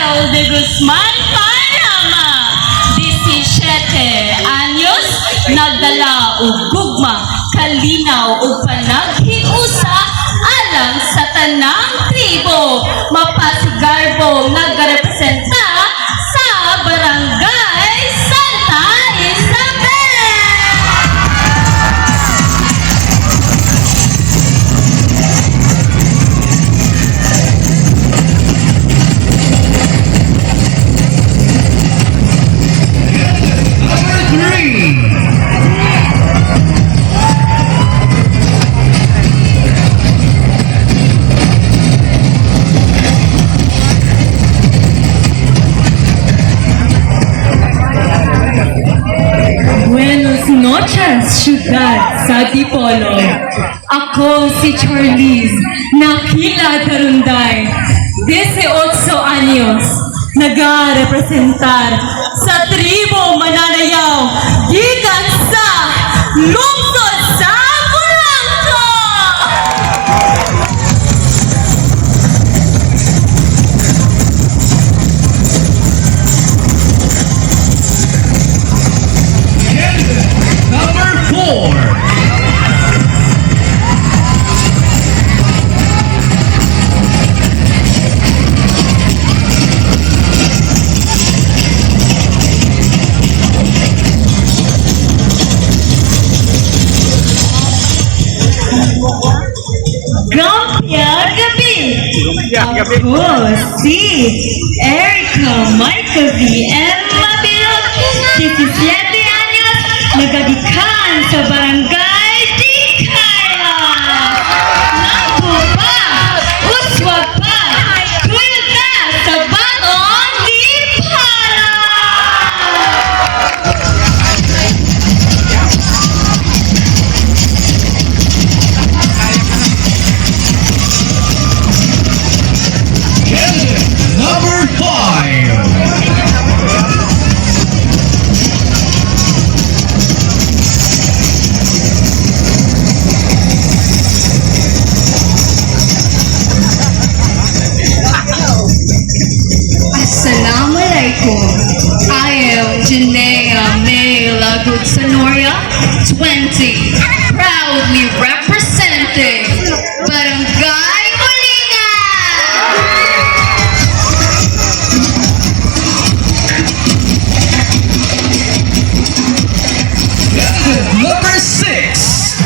Rafael de Guzman Parama, 17 anyos, nagdala og gugma, kalinaw ug panaghiusa alang sa tanang tribo. Mapasigarbo nagarepresenta sa Barangay Santa Isabel. Buenos noches, syudad sa Dipolo. Ako si Charlize, Nakila Darunday, 18 anyos, nag-representar sa tribo Mananayaw, gikan sa lungsod sa Barangka. Number 4. Gampia Gabi. Ako si Erica Marcovi Emma Bilog, 17 anyos, nagagikan sa Barangay Dikaya. Naku pa, uswa pa, kuya ka sa Bagong Dipala. Number 5. Assalamualaikum. I am Janea Mela Sonoria, 20, proudly representing Barangay Molina. Number 6.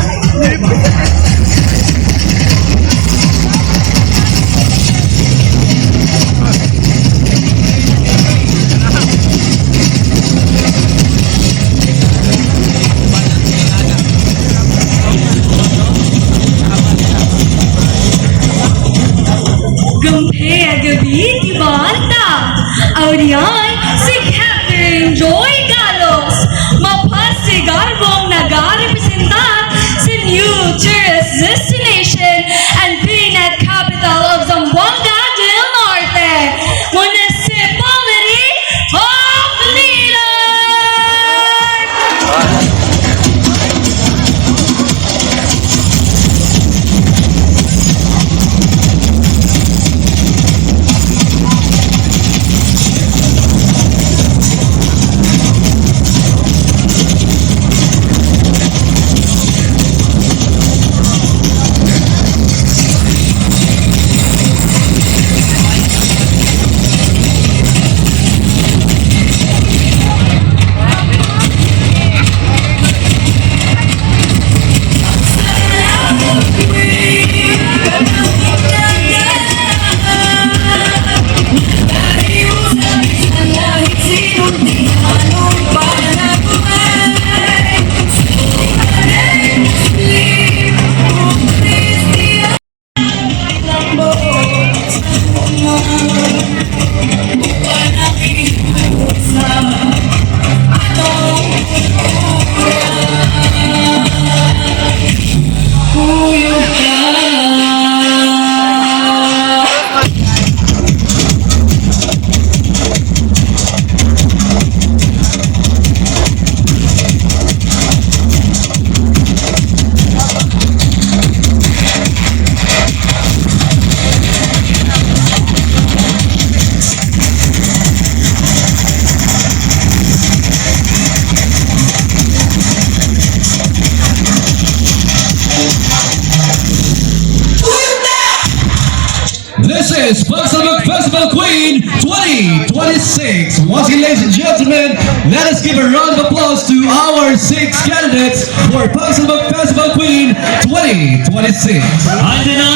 Gampia Gabi di Banda. Aurian si Catherine Joy Galos, mapasigarbong nag-representar sa New Tourist Destination and Peanut Capital of Zamboanga del Norte, Municipality of Lilan. This is Pagsalambok Festival Queen 2026. Once again, ladies and gentlemen, let us give a round of applause to our 6 candidates for Pagsalambok Festival Queen 2026. Undeniable